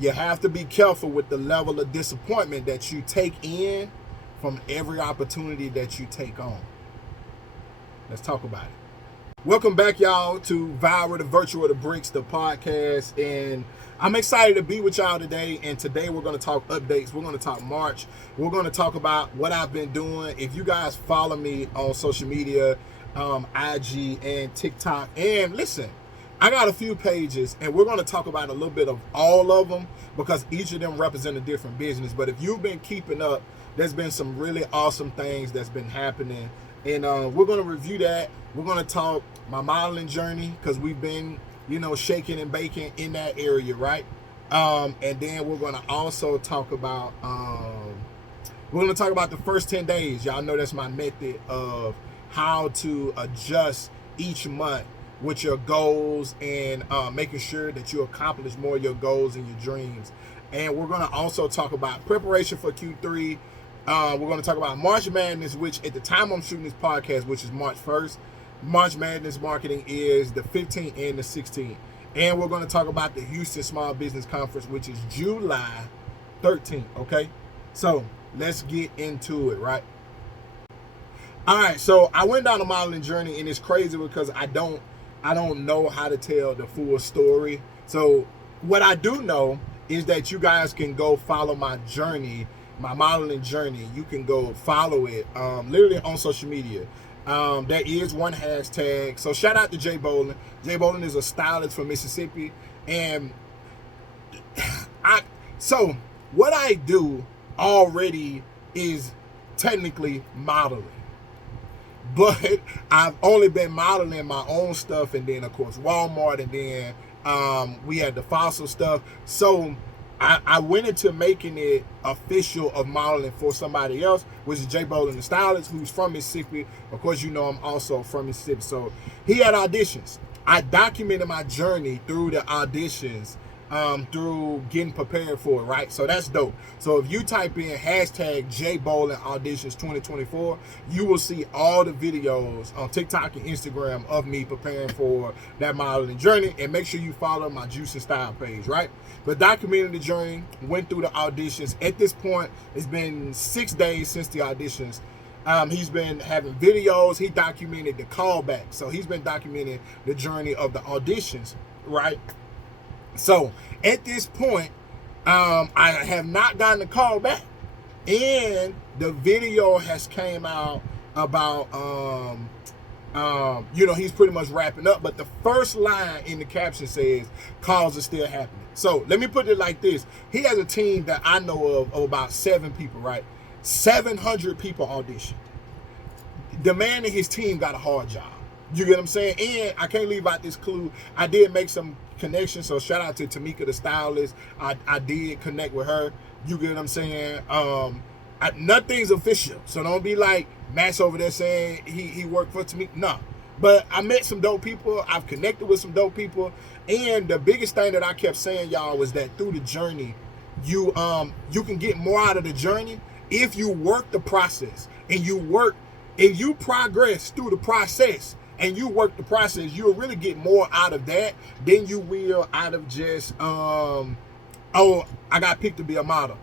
You have to be careful with the level of disappointment that you take in from every opportunity that you take on. Let's talk about it. Welcome back, y'all, to Viral, the Virtue of the Bricks, the podcast. And I'm excited to be with y'all today. And today we're going to talk updates. We're going to talk March. We're going to talk about what I've been doing. If you guys follow me on social media, IG and TikTok, and listen, I got a few pages, and we're going to talk about a little bit of all of them because each of them represent a different business. But if you've been keeping up, there's been some really awesome things that's been happening. And we're going to review that. We're going to talk my modeling journey because we've been, shaking and baking in that area, right? And then we're going to also talk about, the first 10 days. Y'all know that's my method of how to adjust each month with your goals and making sure that you accomplish more of your goals and your dreams. And we're going to also talk about preparation for Q3. We're going to talk about March Madness, which at the time I'm shooting this podcast, which is March 1st, March Madness marketing is the 15th and the 16th. And we're going to talk about the Houston Small Business Conference, which is July 13th, okay? So let's get into it, right? All right, so I went down a modeling journey, and it's crazy because I don't know how to tell the full story. So what I do know is that you guys can go follow my journey, my modeling journey. You can go follow it literally on social media. There is one hashtag. So shout out to Jay Bolin. Jay Bolin is a stylist from Mississippi. And so what I do already is technically modeling. But I've only been modeling my own stuff, and then of course Walmart, and then we had the fossil stuff. So I went into making it official of modeling for somebody else, which is Jay Bolin, the stylist, who's from Mississippi. Of course, I'm also from Mississippi. So he had auditions. I documented my journey through the auditions, through getting prepared for it, right? So that's dope. So if you type in hashtag Jay Bolin auditions 2024, you will see all the videos on TikTok and Instagram of me preparing for that modeling journey. And make sure you follow my Juice and Style page, right? But documented the journey, went through the auditions. At this point, it's been 6 days since the auditions. He's been having videos. He documented the callback. So he's been documenting the journey of the auditions, right? So at this point, I have not gotten a call back, and the video has came out about, he's pretty much wrapping up. But the first line in the caption says, "Calls are still happening." So let me put it like this: he has a team that I know of about 7 people, right? 700 people auditioned. The man and his team got a hard job. You get what I'm saying? And I can't leave out this clue. I did make some connections, so shout out to Tamika, the stylist. I did connect with her. You get what I'm saying? Nothing's official, so don't be like Matt's over there saying he worked for Tamika. No, but I met some dope people. I've connected with some dope people, and the biggest thing that I kept saying, y'all, was that through the journey, you can get more out of the journey if you work the process and you progress through the process. And you work the process, you'll really get more out of that than you will out of just, I got picked to be a model.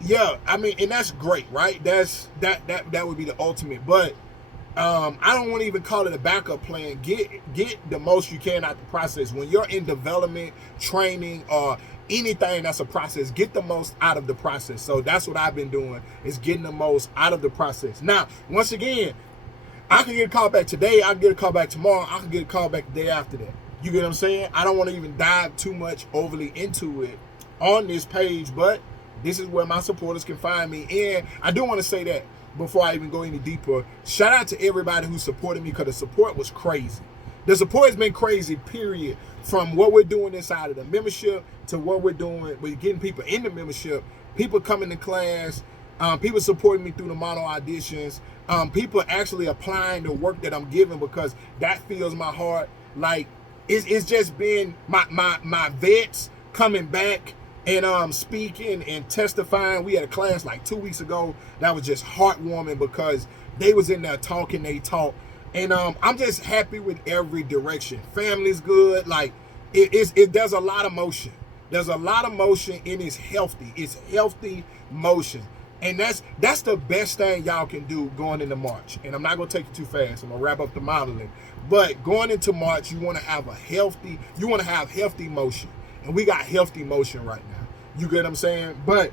Yeah, I mean, and that's great, right? That would be the ultimate. But I don't want to even call it a backup plan. Get the most you can out of the process. When you're in development, training, or anything that's a process, get the most out of the process. So that's what I've been doing, is getting the most out of the process. Now, once again, I can get a call back today, I can get a call back tomorrow, I can get a call back the day after that. You get what I'm saying? I don't want to even dive too much overly into it on this page, but this is where my supporters can find me. And I do want to say that before I even go any deeper, shout out to everybody who supported me, because the support was crazy. The support has been crazy, period. From what we're doing inside of the membership to what we're doing, we're getting people in the membership, people coming to class, people supporting me through the model auditions, people actually applying the work that I'm giving, because that fills my heart. Like, it's just been my vets coming back and speaking and testifying. We had a class like 2 weeks ago that was just heartwarming, because they was in there talking they talk. And I'm just happy with every direction. Family's good. Like, there's a lot of motion. There's a lot of motion and it's healthy. It's healthy motion. And that's the best thing y'all can do going into March. And I'm not gonna take it too fast. I'm gonna wrap up the modeling. But going into March, you want to have healthy motion. And we got healthy motion right now. You get what I'm saying? But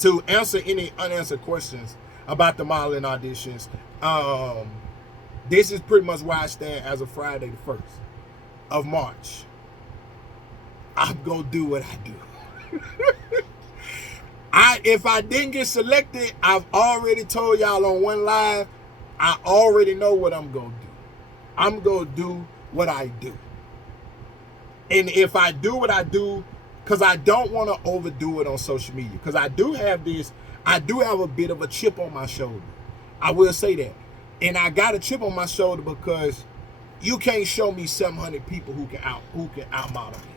to answer any unanswered questions about the modeling auditions, this is pretty much where I stand as of Friday the 1st of March. I'm gonna do what I do. If I didn't get selected, I've already told y'all on one live, I already know what I'm gonna do. I'm gonna do what I do. And if I do what I do, because I don't want to overdo it on social media, because I do have a bit of a chip on my shoulder. I will say that. And I got a chip on my shoulder because you can't show me 700 people who can outmodel me.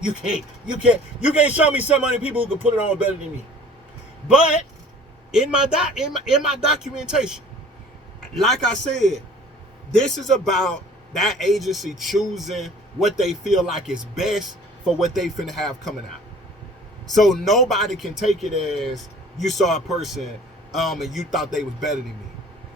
You can't show me 700 people who can put it on better than me. But in my documentation, like I said, this is about that agency choosing what they feel like is best for what they finna have coming out. So nobody can take it as you saw a person and you thought they was better than me.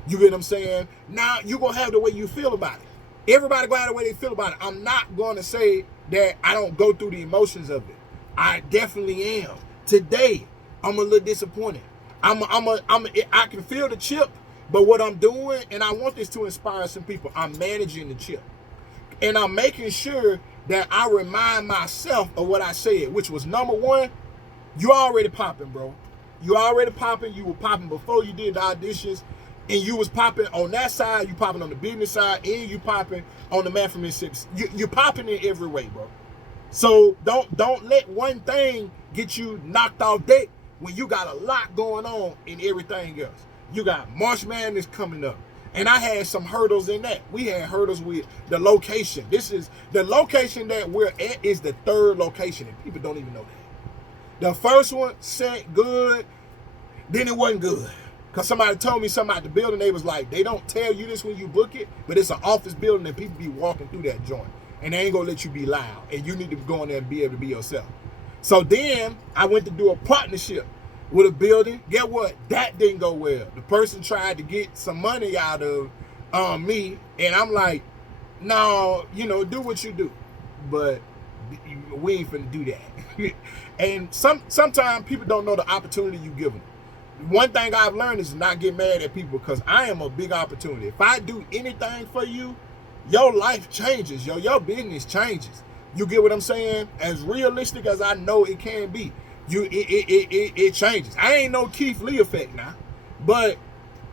You get what I'm saying? Now you gonna have the way you feel about it. Everybody gonna have the way they feel about it. I'm not gonna say that I don't go through the emotions of it. I definitely am. Today, I'm a little disappointed. I can feel the chip, but what I'm doing, and I want this to inspire some people, I'm managing the chip. And I'm making sure that I remind myself of what I said, which was number one, you already popping, bro. You already popping. You were popping before you did the auditions. And you was popping on that side, you popping on the business side, and you popping on the Man from Mississippi. You popping in every way, bro. So don't let one thing get you knocked off deck when you got a lot going on in everything else. You got March Madness coming up. And I had some hurdles in that. We had hurdles with the location. This is the location that we're at is the third location, and people don't even know that. The first one sent good, then it wasn't good. Because somebody told me something about the building. They was like, they don't tell you this when you book it, but it's an office building and people be walking through that joint. And they ain't going to let you be loud. And you need to go in there and be able to be yourself. So then I went to do a partnership with a building. Get what? That didn't go well. The person tried to get some money out of me. And I'm like, no, do what you do. But we ain't finna do that. And sometimes people don't know the opportunity you give them. One thing I've learned is not get mad at people because I am a big opportunity. If I do anything for you, your life changes, your business changes. You get what I'm saying? As realistic as I know it can be, it changes. I ain't no Keith Lee effect now, but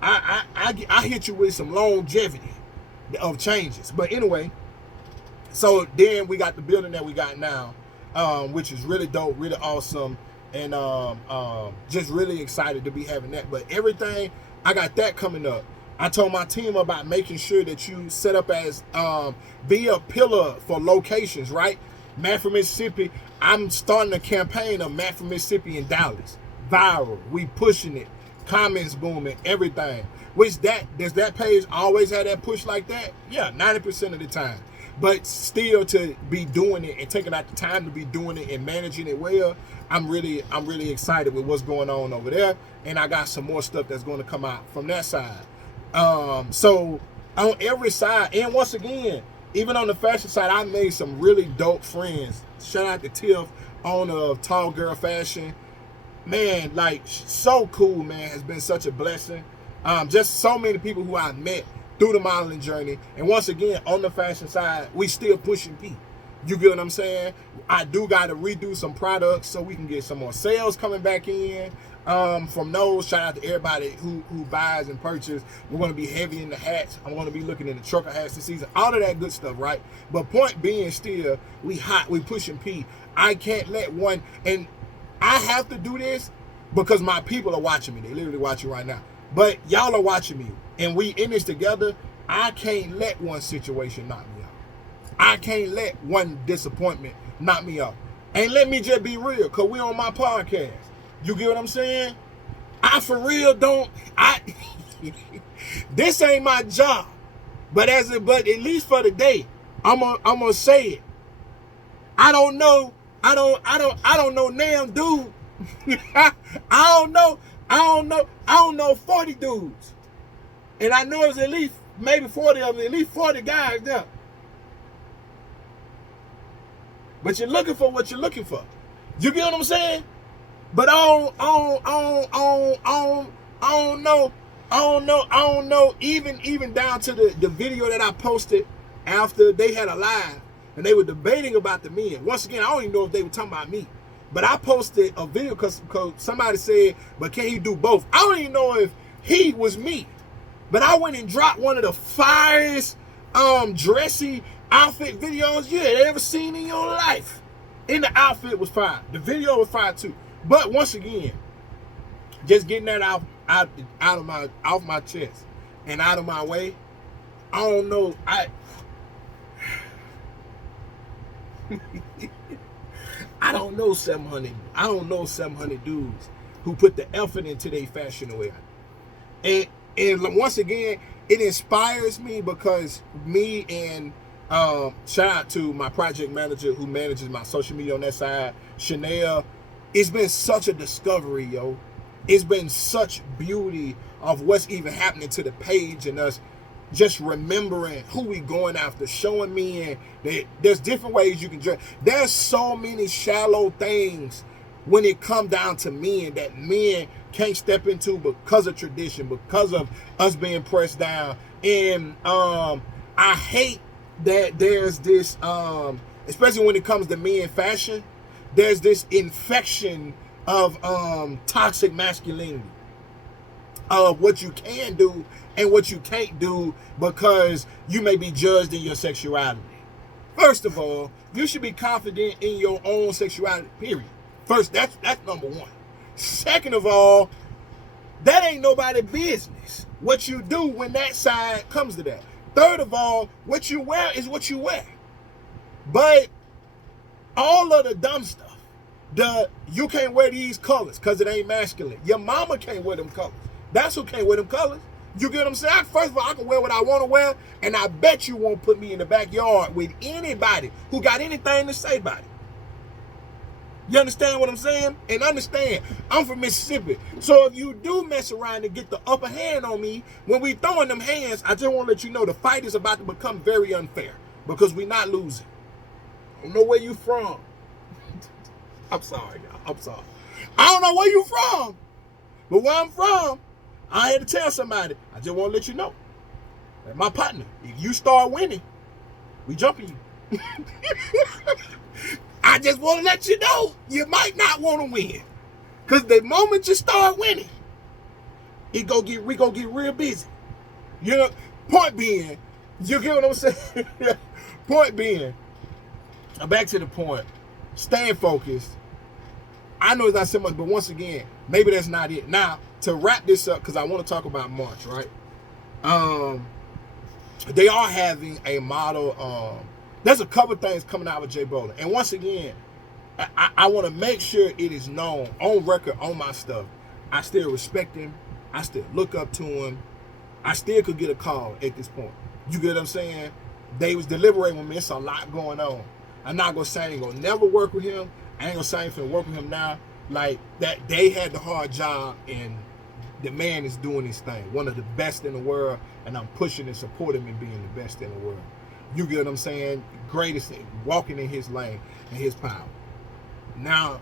I hit you with some longevity of changes. But anyway, so then we got the building that we got now, which is really dope, really awesome. And just really excited to be having that. But everything, I got that coming up. I told my team about making sure that you set up as be a pillar for locations, right? Man from Mississippi, I'm starting a campaign of Man from Mississippi in Dallas. Viral. We pushing it. Comments booming, everything. Does that page always have that push like that? Yeah, 90% of the time. But still to be doing it and taking out the time to be doing it and managing it well, I'm really excited with what's going on over there. And I got some more stuff that's going to come out from that side. So on every side, and once again, even on the fashion side, I made some really dope friends. Shout out to Tiff, owner of Tall Girl Fashion. Man, like, so cool, man. Has been such a blessing. Just so many people who I met through the modeling journey. And once again, on the fashion side, we still pushing P. You get what I'm saying? I do got to redo some products so we can get some more sales coming back in from those. Shout out to everybody who buys and purchases. We're going to be heavy in the hats. I'm going to be looking in the trucker hats this season. All of that good stuff, right? But point being still, we hot. We pushing P. I can't let one, and I have to do this because my people are watching me. They literally watching right now. But y'all are watching me, and we in this together. I can't let one situation knock me out. I can't let one disappointment knock me off. And let me just be real, because we on my podcast. You get what I'm saying? I for real don't, this ain't my job. But at least for the day, I'm gonna say it. I don't know I don't know damn dude. I don't know 40 dudes. And I know it's at least maybe 40 of them, at least 40 guys there. But you're looking for what you're looking for. You get what I'm saying? But I don't know, even down to the video that I posted after they had a live and they were debating about the men. Once again, I don't even know if they were talking about me. But I posted a video because somebody said, but can he do both? I don't even know if he was me. But I went and dropped one of the finest dressy outfit videos you had ever seen in your life. And the outfit was fire. The video was fire too. But once again, just getting that off my chest and out of my way. I don't know. I don't know 700. I don't know 700 dudes who put the effort into their fashion wear. And once again, it inspires me because me and shout out to my project manager who manages my social media on that side, Chanel. It's been such a discovery, yo. It's been such beauty of what's even happening to the page and us just remembering who we going after, showing me that there's different ways you can dress. There's so many shallow things when it comes down to men that men can't step into because of tradition, because of us being pressed down. And I hate that there's this, especially when it comes to men fashion, there's this infection of toxic masculinity, of what you can do and what you can't do because you may be judged in your sexuality. First of all, you should be confident in your own sexuality, period. First, that's number one. Second of all, that ain't nobody's business what you do when that side comes to that. Third of all, what you wear is what you wear. But all of the dumb stuff, you can't wear these colors because it ain't masculine. Your mama can't wear them colors. That's who can't wear them colors. You get what I'm saying? First of all, I can wear what I want to wear, and I bet you won't put me in the backyard with anybody who got anything to say about it. You understand what I'm saying? And understand, I'm from Mississippi. So if you do mess around and get the upper hand on me, when we throwing them hands, I just want to let you know the fight is about to become very unfair because we're not losing. I don't know where you from. I'm sorry, y'all. I'm sorry. I don't know where you from. But where I'm from, I had to tell somebody. I just want to let you know. That my partner, if you start winning, we jumping you. I just want to let you know you might not want to win. Because the moment you start winning, we gonna get real busy. You know, point being, you get what I'm saying? Point being, back to the point, staying focused. I know it's not so much, but once again, maybe that's not it. Now, to wrap this up, because I want to talk about March, right? They are having a model. There's a couple things coming out with Jay Bowler. And once again, I want to make sure it is known on record on my stuff. I still respect him. I still look up to him. I still could get a call at this point. You get what I'm saying? They was deliberating with me. It's a lot going on. I'm not going to say I ain't going to never work with him. I ain't going to say I ain't finna work with him now. Like, that they had the hard job, and the man is doing his thing. One of the best in the world, and I'm pushing and supporting him in being the best in the world. You get what I'm saying? Greatest, walking in his lane and his power. Now,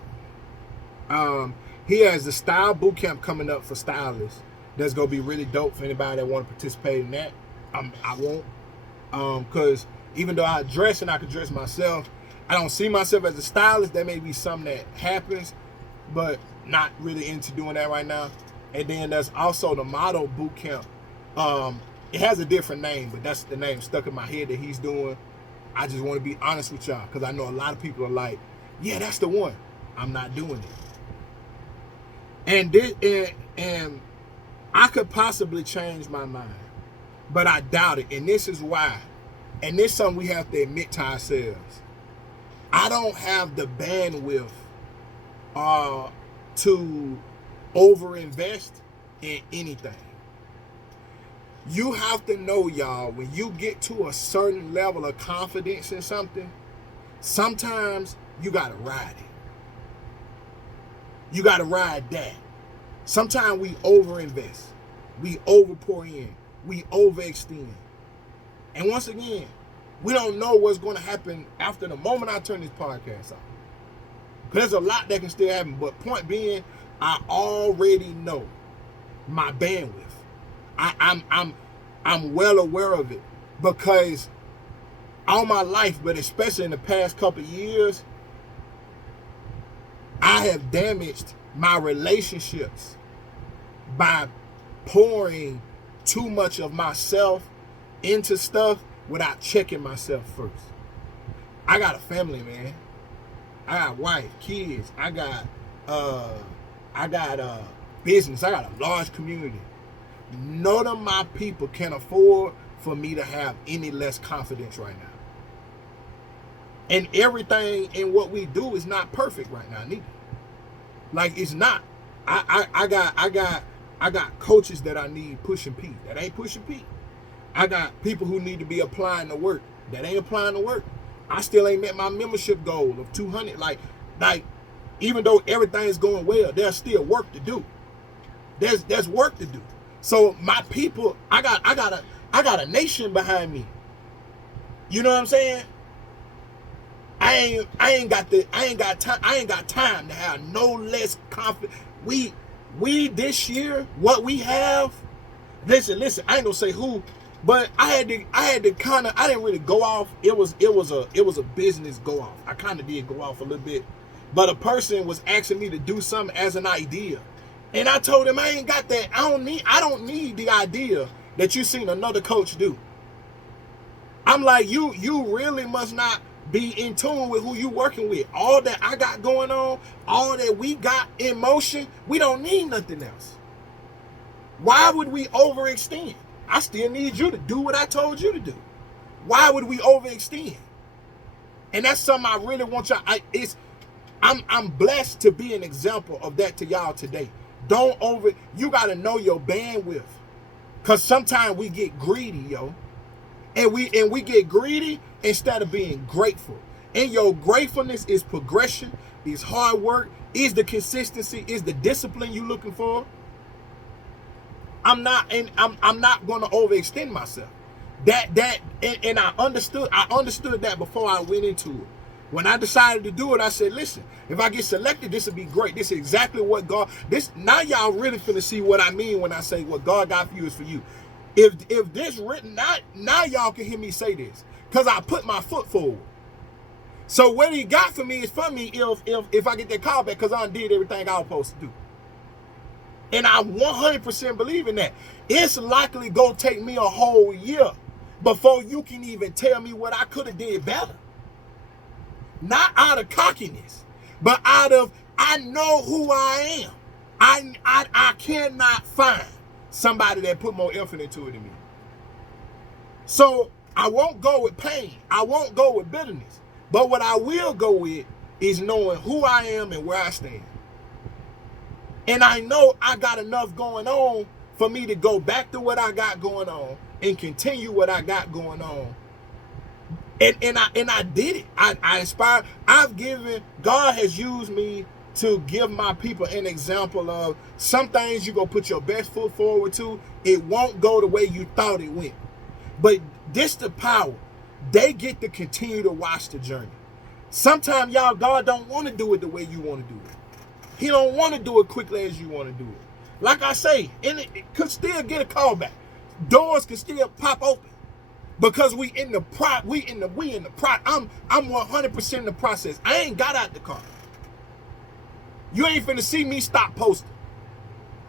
he has the style boot camp coming up for stylists. That's gonna be really dope for anybody that want to participate in that. I won't, because even though I dress and I can dress myself, I don't see myself as a stylist. That may be something that happens, but not really into doing that right now. And then there's also the model boot camp. It has a different name, but that's the name stuck in my head that he's doing. I just want to be honest with y'all, because I know a lot of people are like, yeah, that's the one. I'm not doing it. And I could possibly change my mind, but I doubt it. And this is why. And this is something we have to admit to ourselves. I don't have the bandwidth to overinvest in anything. You have to know, y'all, when you get to a certain level of confidence in something, sometimes you got to ride it. You got to ride that. Sometimes we overinvest. We overpour in. We overextend. And once again, we don't know what's going to happen after the moment I turn this podcast off. Because there's a lot that can still happen. But point being, I already know my bandwidth. I'm well aware of it. Because all my life, but especially in the past couple of years, I have damaged my relationships by pouring too much of myself into stuff without checking myself first. I got a family, man. I got wife, kids. I got business. I got a large community. None of my people can afford for me to have any less confidence right now. And everything in what we do is not perfect right now, neither. Like, it's not. I got coaches that I need pushing P. That ain't pushing P. I got people who need to be applying the work. That ain't applying the work. I still ain't met my membership goal of 200. Like, even though everything is going well, there's still work to do. There's work to do. So my people, I got a nation behind me. You know what I'm saying? I ain't got time to have no less confidence. We this year, what we have, listen, I ain't gonna say who, but I had to kind of, I didn't really go off. It was a business go off. I kind of did go off a little bit, but a person was asking me to do something as an idea, and I told him I ain't got that. I don't need the idea that you seen another coach do. I'm like, you really must not be in tune with who you working with. All that I got going on, all that we got in motion, we don't need nothing else. Why would we overextend? I still need you to do what I told you to do. Why would we overextend? And that's something I really want y'all. I'm blessed to be an example of that to y'all today. You gotta know your bandwidth. Cause sometimes we get greedy, yo. And we get greedy instead of being grateful. And your gratefulness is progression, is hard work, is the consistency, is the discipline you're looking for. I'm not going to overextend myself. And I understood that before I went into it. When I decided to do it, I said, listen, if I get selected, this will be great. This is exactly what God, now y'all really finna see what I mean when I say what God got for you is for you. If this written, now y'all can hear me say this, because I put my foot forward. So what he got for me is for me if I get that call back, because I did everything I was supposed to do. And I 100% believe in that. It's likely going to take me a whole year before you can even tell me what I could have did better. Not out of cockiness, but out of, I know who I am. I cannot find somebody that put more effort into it than me. So I won't go with pain. I won't go with bitterness. But what I will go with is knowing who I am and where I stand. And I know I got enough going on for me to go back to what I got going on and continue what I got going on. And I did it. I inspired. God has used me to give my people an example of some things you gonna put your best foot forward to. It won't go the way you thought it went. But this the power. They get to continue to watch the journey. Sometimes y'all, God don't want to do it the way you want to do it. He don't want to do it quickly as you want to do it. Like I say, and it could still get a call back. Doors can still pop open. Because we in the I'm 100% in the process. I ain't got out the car. You ain't finna see me stop posting.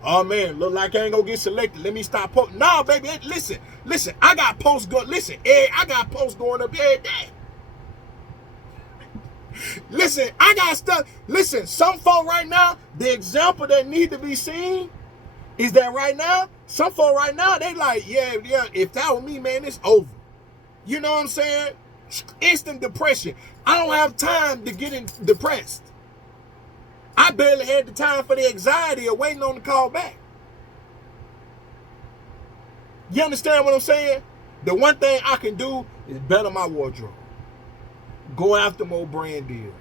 Oh man, look like I ain't gonna get selected. Let me stop posting. No, baby, listen. I got posts going. I got posts going up every day. Listen, I got stuff. Listen, some folk right now, the example that need to be seen is that right now, some folk right now, they like, yeah, if that was me, man, it's over. You know what I'm saying? Instant depression. I don't have time to get depressed. I barely had the time for the anxiety of waiting on the call back. You understand what I'm saying? The one thing I can do is better my wardrobe. Go after more brand deals.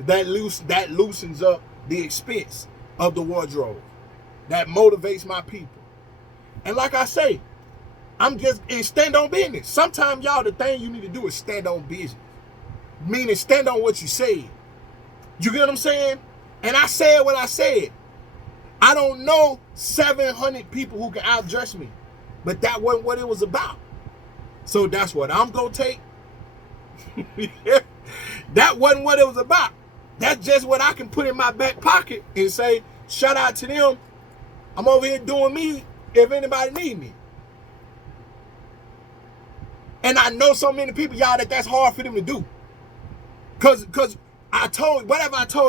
that loosens up the expense of the wardrobe. That motivates my people. And like I say, and stand on business. Sometimes, y'all, the thing you need to do is stand on business. Meaning stand on what you said. You get what I'm saying? And I said what I said. I don't know 700 people who can outdress me. But that wasn't what it was about. So that's what I'm going to take. That wasn't what it was about. That's just what I can put in my back pocket and say, shout out to them. I'm over here doing me if anybody need me. And I know so many people, y'all, that's hard for them to do. Cause I told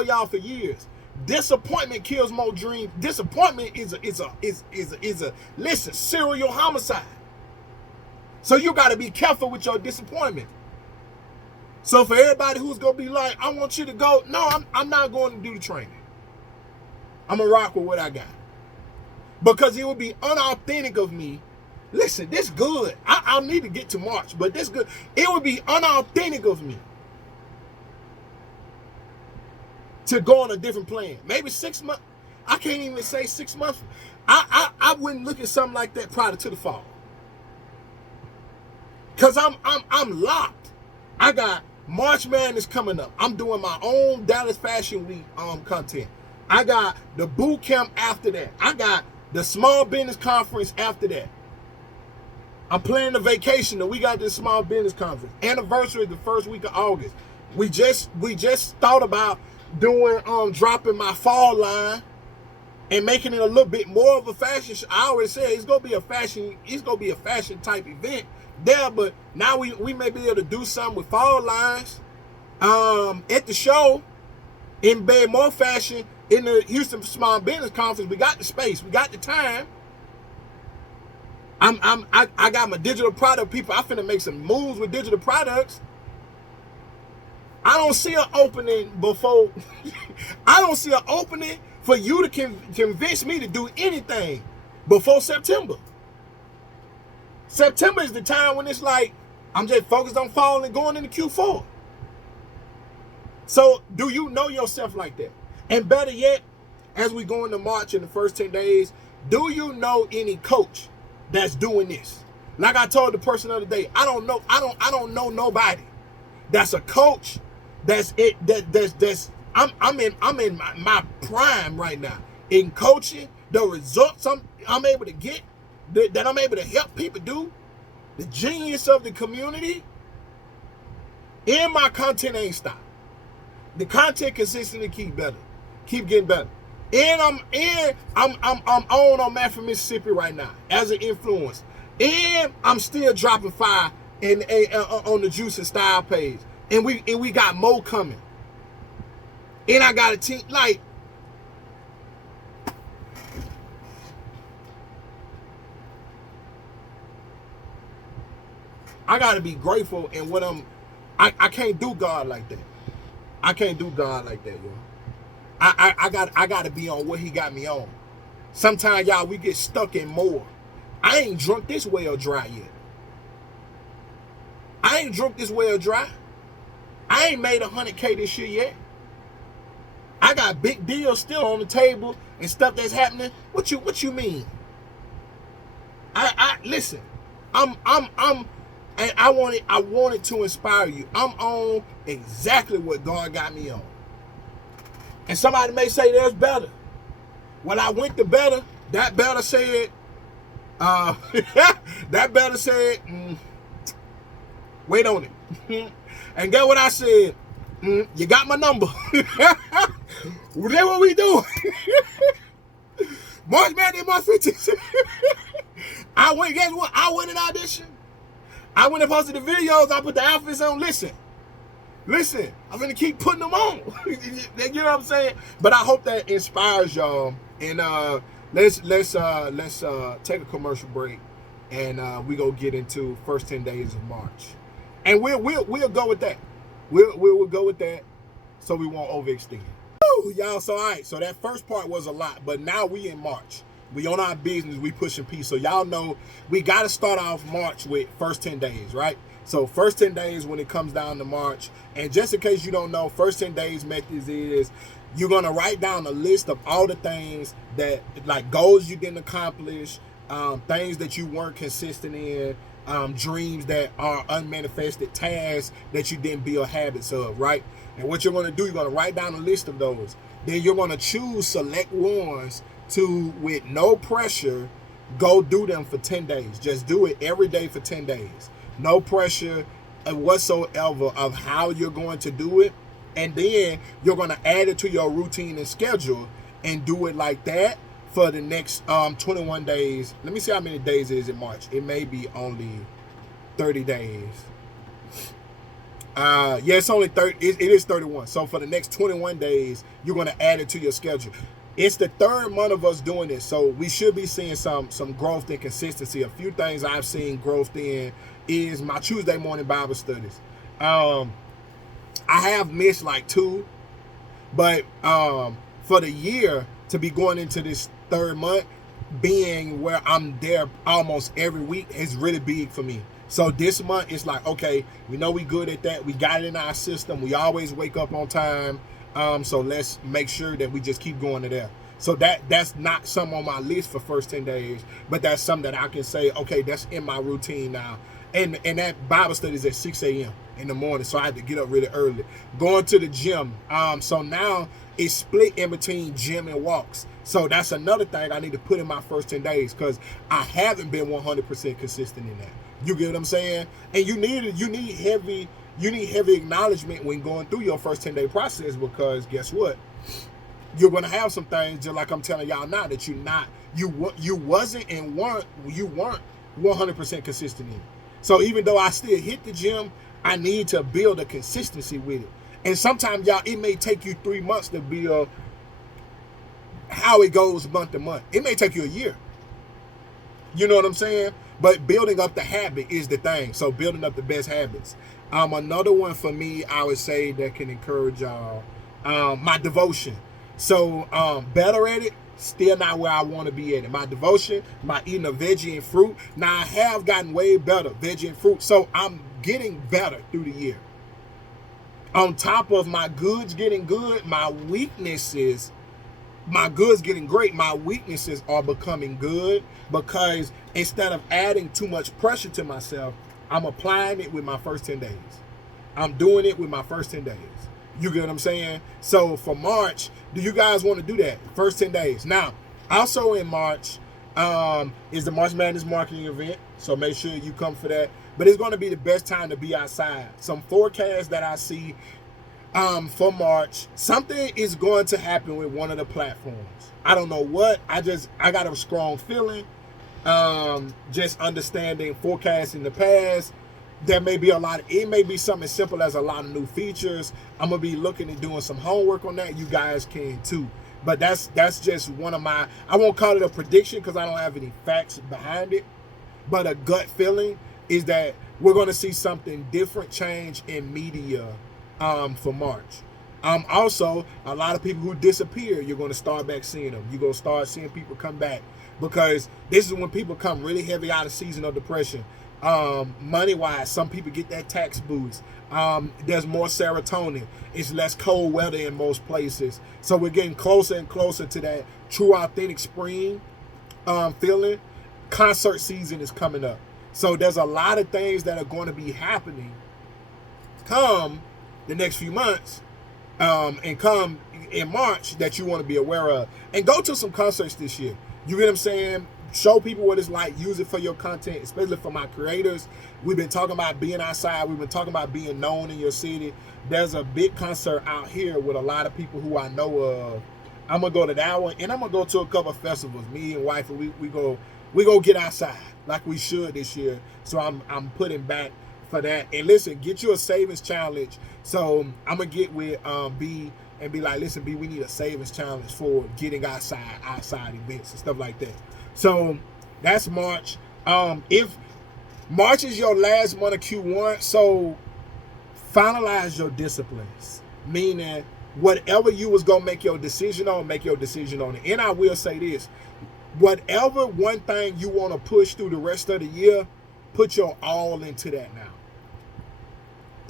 y'all for years, disappointment kills more dreams. Disappointment is a serial homicide. So you got to be careful with your disappointment. So for everybody who's gonna be like, I want you to go, no, I'm not going to do the training. I'm gonna rock with what I got. Because it would be unauthentic of me. Listen, this good. I'll need to get to March, but this good. It would be unauthentic of me to go on a different plan. Maybe 6 months. I can't even say 6 months. I wouldn't look at something like that prior to the fall. Cause I'm locked. I got March Madness coming up. I'm doing my own Dallas Fashion Week content. I got the boot camp after that. I got the small business conference after that. I'm planning a vacation and we got this small business conference. Anniversary is the first week of August. We just thought about doing dropping my fall line and making it a little bit more of a fashion show. I always said it's gonna be a fashion type event there, but now we may be able to do something with fall lines at the show, embed more fashion in the Houston Small Business Conference. We got the space, we got the time. I got my digital product people. I finna make some moves with digital products. I don't see an opening before. I don't see an opening for you to convince me to do anything before September. September is the time when it's like, I'm just focused on fall and going into Q4. So do you know yourself like that? And better yet, as we go into March in the first 10 days, do you know any coach that's doing this? Like I told the person the other day, I don't know nobody that's a coach I'm in my prime right now in coaching. The results I'm able to get, that I'm able to help people do, the genius of the community, and my content ain't stopped. The content consistently keep getting better. And I'm on Mad Mississippi right now as an influence. And I'm still dropping fire on the Juice and Style page. And we got more coming. And I got a team, like, I gotta be grateful in what I can't do God like that. I can't do God like that, yo. I gotta be on what he got me on. Sometimes, y'all, we get stuck in more. I ain't drunk this well dry yet. I ain't drunk this well dry. I ain't made 100K this year yet. I got big deals still on the table and stuff that's happening. What you mean? I listen. And I wanted to inspire you. I'm on exactly what God got me on. And somebody may say there's better. When I went to better, that better said, wait on it. And get what I said? You got my number. That's what we do. March Madness, March 15th. Guess what? I went and auditioned. I went and posted the videos. I put the outfits on. Listen. I'm gonna keep putting them on. You know what I'm saying? But I hope that inspires y'all. And let's take a commercial break, and we go get into first 10 days of March, and we'll go with that. We'll go with that, so we won't overextend. Woo, y'all. So all right. So that first part was a lot, but now we in March. We on our business. We pushing peace. So y'all know we got to start off March with first 10 days, right? So first 10 days when it comes down to March, and just in case you don't know, first 10 days methods is you're gonna write down a list of all the things that, like, goals you didn't accomplish, things that you weren't consistent in, dreams that are unmanifested, tasks that you didn't build habits of, right? And what you're gonna do, you're gonna write down a list of those. Then you're gonna choose select ones to, with no pressure, go do them for 10 days. Just do it every day for 10 days. No pressure whatsoever of how you're going to do it. And then you're going to add it to your routine and schedule and do it like that for the next 21 days. Let me see how many days it is in March. It may be only 30 days. Yeah, it's only 30. It is 31. So for the next 21 days, you're going to add it to your schedule. It's the third month of us doing this, so we should be seeing some growth and consistency. A few things I've seen growth in is my Tuesday morning Bible studies. I have missed like 2, but for the year to be going into this third month, being where I'm there almost every week is really big for me. So this month it's like, okay, we know we good at that. We got it in our system. We always wake up on time. So let's make sure that we just keep going to there. So that's not something on my list for first 10 days, but that's something that I can say, okay, that's in my routine now. And that Bible study is at 6 a.m. in the morning, so I had to get up really early. Going to the gym. So now it's split in between gym and walks. So that's another thing I need to put in my first 10 days because I haven't been 100% consistent in that. You get what I'm saying? And you need heavy acknowledgement when going through your first 10-day process, because guess what? You're gonna have some things, just like I'm telling y'all now, that you wasn't 100% consistent in. So even though I still hit the gym, I need to build a consistency with it. And sometimes, y'all, it may take you 3 months to build how it goes month to month. It may take you a year. You know what I'm saying? But building up the habit is the thing. So building up the best habits. Another one for me, I would say, that can encourage y'all, my devotion. So better at it, still not where I want to be at it. My devotion, my eating of veggie and fruit. Now I have gotten way better, veggie and fruit. So I'm getting better through the year. On top of my goods getting good, my weaknesses, my goods getting great, my weaknesses are becoming good, because instead of adding too much pressure to myself, I'm applying it with my first 10 days. I'm doing it with my first 10 days. You get what I'm saying? So for March, do you guys want to do that? First 10 days. Now, also in March is the March Madness marketing event. So make sure you come for that. But it's going to be the best time to be outside. Some forecasts that I see for March, something is going to happen with one of the platforms. I don't know what. I got a strong feeling. Just understanding forecasts in the past. There may be it may be something as simple as a lot of new features. I'm going to be looking at doing some homework on that. You guys can too. But that's just one of my, I won't call it a prediction because I don't have any facts behind it. But a gut feeling is that we're going to see something different change in media for March. Also, a lot of people who disappear, you're going to start back seeing them. You're going to start seeing people come back, because this is when people come really heavy out of season of depression. Money-wise, some people get that tax boost. There's more serotonin. It's less cold weather in most places. So we're getting closer and closer to that true, authentic spring feeling. Concert season is coming up. So there's a lot of things that are going to be happening come the next few months and come in March that you want to be aware of. And go to some concerts this year. You get what I'm saying? Show people what it's like. Use it for your content, especially for my creators. We've been talking about being outside. We've been talking about being known in your city. There's a big concert out here with a lot of people who I know of. I'm going to go to that one, and I'm going to go to a couple of festivals. Me and wife, we go get outside like we should this year. So I'm putting back for that. And listen, get you a savings challenge. So I'm going to get with B and be like, listen, B, we need a savings challenge for getting outside events and stuff like that. So that's March. If March is your last month of Q1, so finalize your disciplines. Meaning, whatever you was going to make your decision on it. And I will say this. Whatever one thing you want to push through the rest of the year, put your all into that now.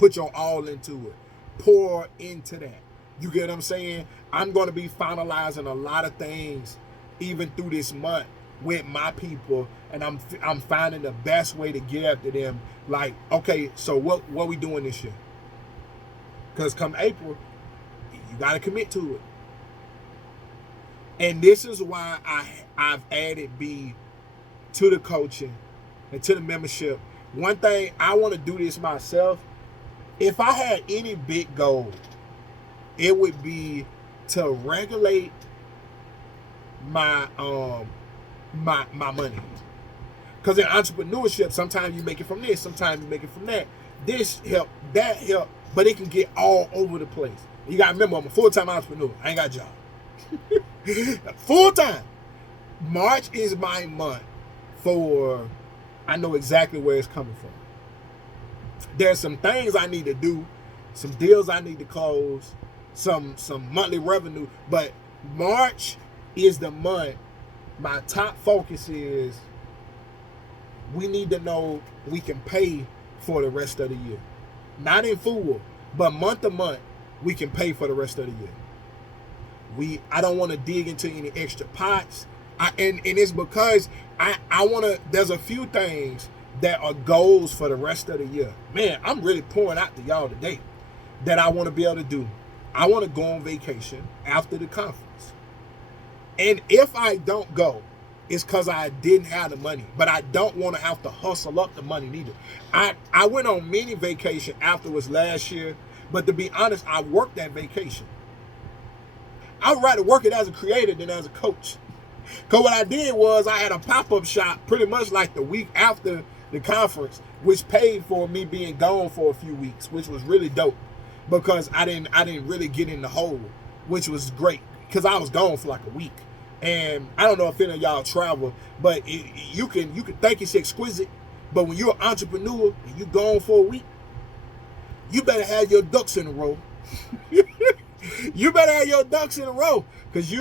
Put your all into it. Pour into that. You get what I'm saying? I'm going to be finalizing a lot of things even through this month with my people, and I'm finding the best way to get after them. Like, okay, so what we doing this year? Because come April, you got to commit to it. And this is why I've added B to the coaching and to the membership. One thing, I want to do this myself. If I had any big goal, it would be to regulate my my money. Because in entrepreneurship, sometimes you make it from this, sometimes you make it from that. This help, that help, but it can get all over the place. You got to remember, I'm a full-time entrepreneur. I ain't got a job. Full-time. March is my month for, I know exactly where it's coming from. There's some things I need to do, some deals I need to close, some monthly revenue, but March is the month. My top focus is we need to know we can pay for the rest of the year. Not in full, but month to month, we can pay for the rest of the year. I don't want to dig into any extra pots. And it's because I want to, there's a few things that are goals for the rest of the year. Man, I'm really pouring out to y'all today that I want to be able to do. I want to go on vacation after the conference. And if I don't go, it's because I didn't have the money. But I don't want to have to hustle up the money neither. I went on many vacations afterwards last year, but to be honest, I worked that vacation. I'd rather work it as a creator than as a coach. Because what I did was I had a pop-up shop pretty much like the week after the conference, which paid for me being gone for a few weeks, which was really dope because I didn't really get in the hole, which was great because I was gone for like a week. And I don't know if any of y'all travel, but you can think it's exquisite, but when you're an entrepreneur and you gone for a week, you better have your ducks in a row. You better have your ducks in a row, because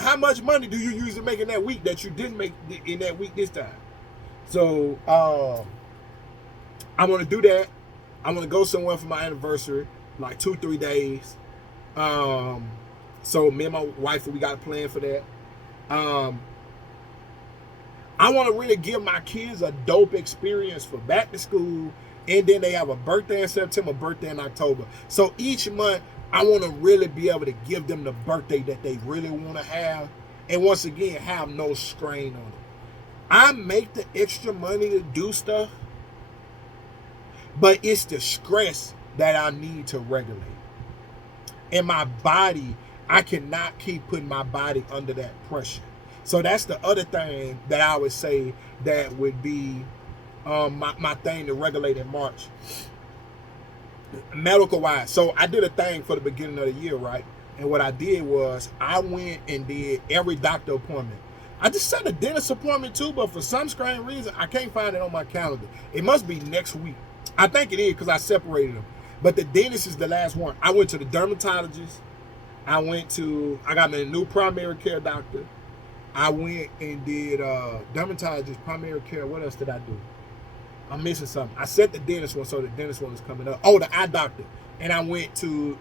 how much money do you usually make in that week that you didn't make in that week this time? So I want to do that. I want to go somewhere for my anniversary, like 2-3 days. So me and my wife, we got a plan for that. I want to really give my kids a dope experience for back to school, and then they have a birthday in September, birthday in October. So each month, I want to really be able to give them the birthday that they really want to have, and once again, have no strain on it. I make the extra money to do stuff, but it's the stress that I need to regulate. And my body, I cannot keep putting my body under that pressure. So that's the other thing that I would say that would be my thing to regulate in March. Medical wise. So I did a thing for the beginning of the year, right? And what I did was I went and did every doctor appointment. I just set a dentist appointment too, but for some strange reason, I can't find it on my calendar. It must be next week. I think it is because I separated them. But the dentist is the last one. I went to the dermatologist. I got me a new primary care doctor. I went and did dermatologist, primary care. What else did I do? I'm missing something. I set the dentist one, so the dentist one is coming up. Oh, the eye doctor. And I went to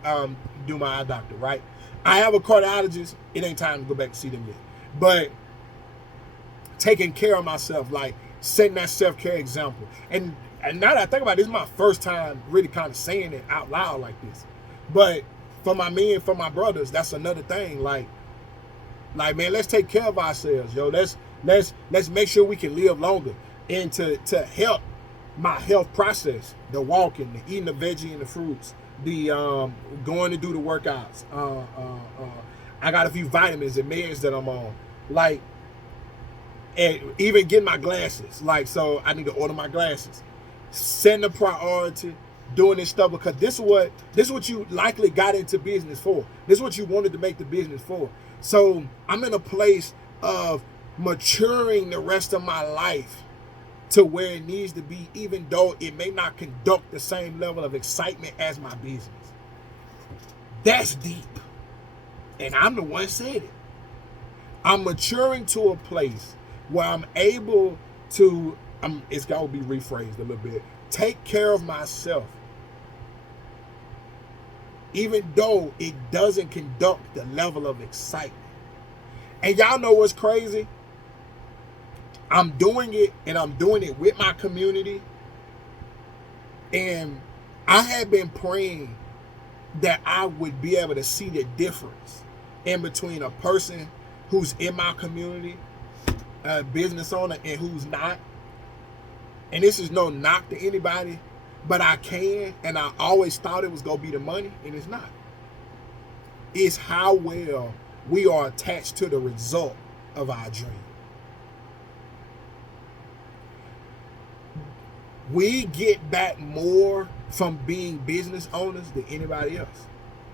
do my eye doctor, right? I have a cardiologist. It ain't time to go back to see them yet. But taking care of myself, like setting that self-care example. And now that I think about it, this is my first time really kind of saying it out loud like this. But for my men, for my brothers, that's another thing. Like man, let's take care of ourselves, yo. Let's make sure we can live longer. And to help my health process, the walking, the eating the veggie and the fruits, the going to do the workouts. I got a few vitamins and meds that I'm on. Like, and even getting my glasses. Like, so I need to order my glasses. Setting a priority, doing this stuff, because this is what you likely got into business for. This is what you wanted to make the business for. So I'm in a place of maturing the rest of my life to where it needs to be, even though it may not conduct the same level of excitement as my business. That's deep. And I'm the one said it. I'm maturing to a place where I'm able to, it's got to be rephrased a little bit, take care of myself even though it doesn't conduct the level of excitement. And y'all know what's crazy? I'm doing it, and I'm doing it with my community. And I have been praying that I would be able to see the difference in between a person who's in my community, a business owner, and who's not. And this is no knock to anybody, but I can, and I always thought it was going to be the money, and it's not. It's how well we are attached to the result of our dream. We get back more from being business owners than anybody else.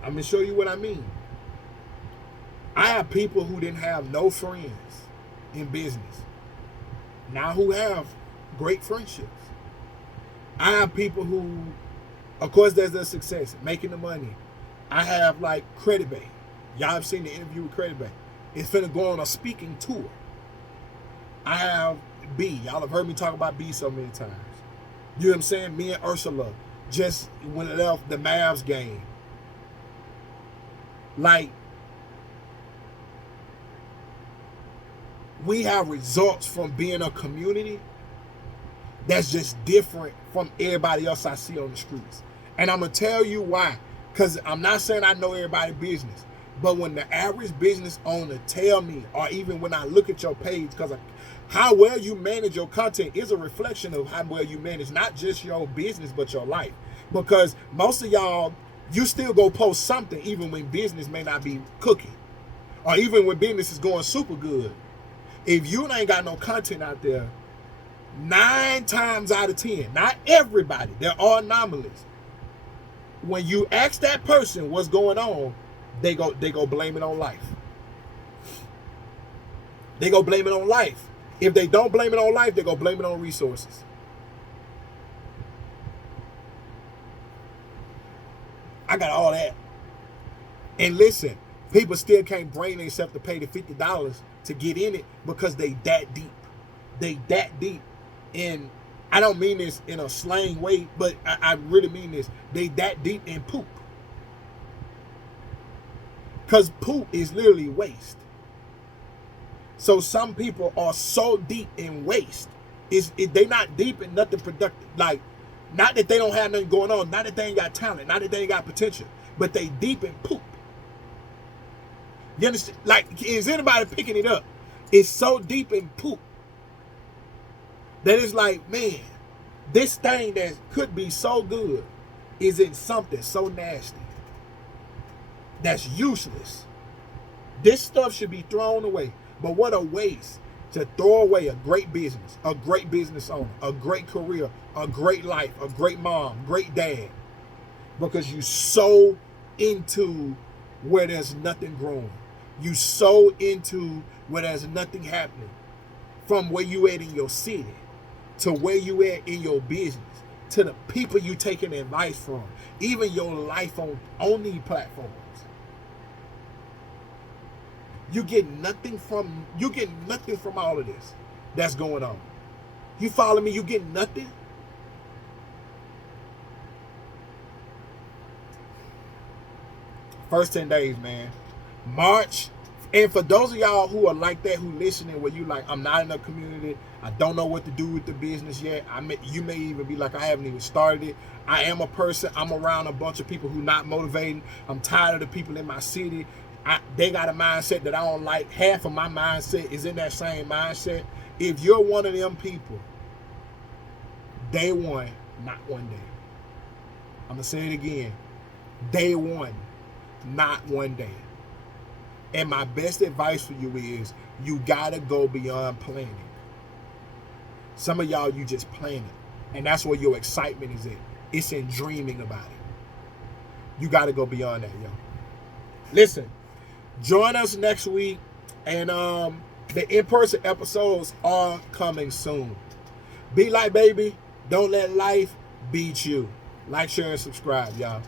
I'm going to show you what I mean. I have people who didn't have no friends in business, now who have great friendships. I have people who, of course, there's their success, making the money. I have like Credit Bay. Y'all have seen the interview with Credit Bay. It's finna go on a speaking tour. I have B. Y'all have heard me talk about B so many times. You know what I'm saying? Me and Ursula just when it left the Mavs game. Like, we have results from being a community that's just different from everybody else I see on the streets. And I'm going to tell you why. Because I'm not saying I know everybody's business. But when the average business owner tell me, or even when I look at your page, because how well you manage your content is a reflection of how well you manage not just your business, but your life. Because most of y'all, you still go post something even when business may not be cooking. Or even when business is going super good. If you ain't got no content out there, 9 times out of 10, not everybody, there are anomalies. When you ask that person what's going on, they go blame it on life. They go blame it on life. If they don't blame it on life, they go blame it on resources. I got all that. And listen, people still can't bring themselves to pay the $50 to get in it because they that deep. They that deep. And I don't mean this in a slang way, but I really mean this. They that deep in poop. Because poop is literally waste. So some people are so deep in waste. They not deep in nothing productive. Like, not that they don't have nothing going on. Not that they ain't got talent. Not that they ain't got potential. But they deep in poop. You understand? Like, is anybody picking it up? It's so deep in poop that it's like, man, this thing that could be so good is in something so nasty that's useless. This stuff should be thrown away. But what a waste to throw away a great business owner, a great career, a great life, a great mom, great dad, because you so into where there's nothing growing. You so into where there's nothing happening. From where you at in your city to where you at in your business, to the people you taking advice from, even your life on these platforms. You get nothing from all of this that's going on. You follow me? You get nothing. First 10 days, man. March. And for those of y'all who are like that, who listening, where you like, I'm not in a community, I don't know what to do with the business yet. You may even be like, I haven't even started it. I am a person. I'm around a bunch of people who not motivating. I'm tired of the people in my city. They got a mindset that I don't like. Half of my mindset is in that same mindset. If you're one of them people, day one, not one day. I'm going to say it again. Day one, not one day. And my best advice for you is you got to go beyond planning. Some of y'all, you just plan it. And that's where your excitement is at. It's in dreaming about it. You got to go beyond that, yo. Listen. Join us next week, and the in-person episodes are coming soon. Be like, baby. Don't let life beat you. Like, share, and subscribe, y'all.